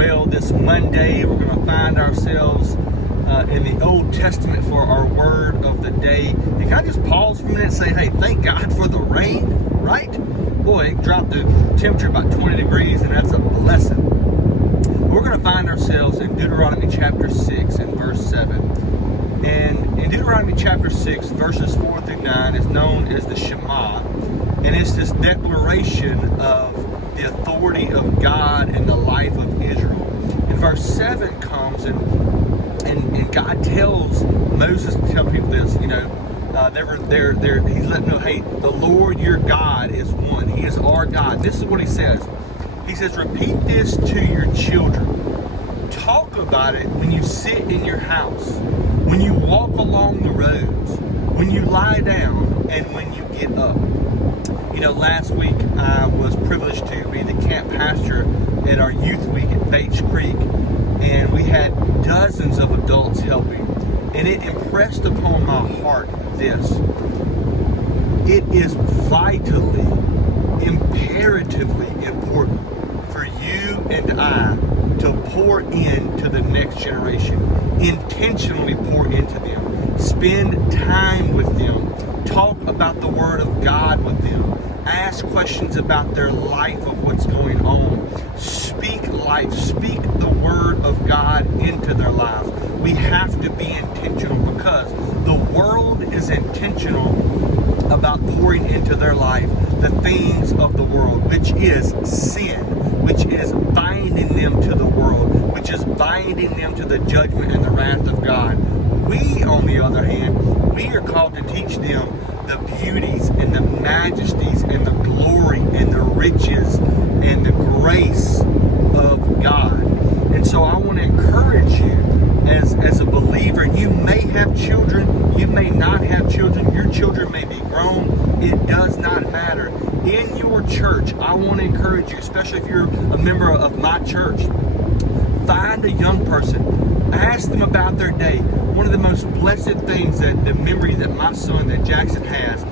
well. This Monday, we're going to find ourselves in the Old Testament for our word of the day. And can I just pause for a minute and say, hey, thank God for the rain, right? Boy, it dropped the temperature about 20 degrees, and that's a blessing. We're going to find ourselves in Deuteronomy chapter 6 and verse 7. And in Deuteronomy chapter 6, verses 4 through 9 is known as the Shema. And it's this declaration of the authority of God in the life of Israel. And verse 7 comes and God tells Moses to tell people this, he's letting them know, hey, the Lord your God is one. He is our God. This is what he says. He says, repeat this to your children. Talk about it when you sit in your house, when you walk along the roads, when you lie down, and when you get up. Last week I was privileged to be the camp pastor at our youth week at Bates Creek, and we had dozens of adults helping, and it impressed upon my heart this: it is vitally, imperatively important for you and I to pour into the next generation, intentionally pour into them, spend time with them, talk about the Word of God with them, ask questions about their life, of what's going on, speak life, speak the Word of God into their lives. We have to be intentional, because the world is intentional about pouring into their life the things of the world, which is sin, which is binding them to the world, which is binding them to the judgment and the wrath of God. We, on the other hand, we are called to teach them the beauties and the majesties and the glory and the riches and the grace of God. And so I want to encourage you as a believer. You may have children, you may not have children, your children may be grown, it does not matter. In your church, I want to encourage you, especially if you're a member of my church, find a young person, ask them about their day. One of the most blessed things, that the memory that my son, that Jackson has,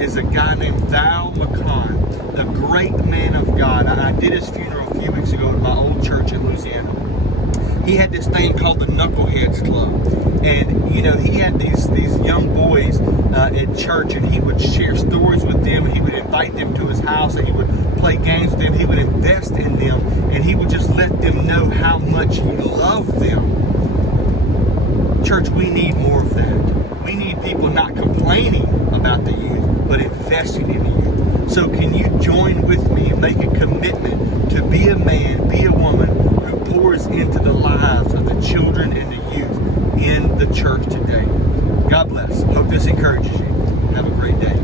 is a guy named Val McCon, the great man of God. I did his funeral a few weeks ago at my old church in Louisiana. He had this thing called the Knuckleheads Club, and he had these young boys at church, and he would share stories with them, and he would invite them to his house, and he would play games with them. He would invest in them, and he would just let them know how much he loved them. Church, we need more of that. We need people not complaining about the youth, but investing in the youth. So can you join with me and make a commitment to be a man, be a woman who pours into the lives of the children and the youth in the church today? God bless. Hope this encourages you. Have a great day.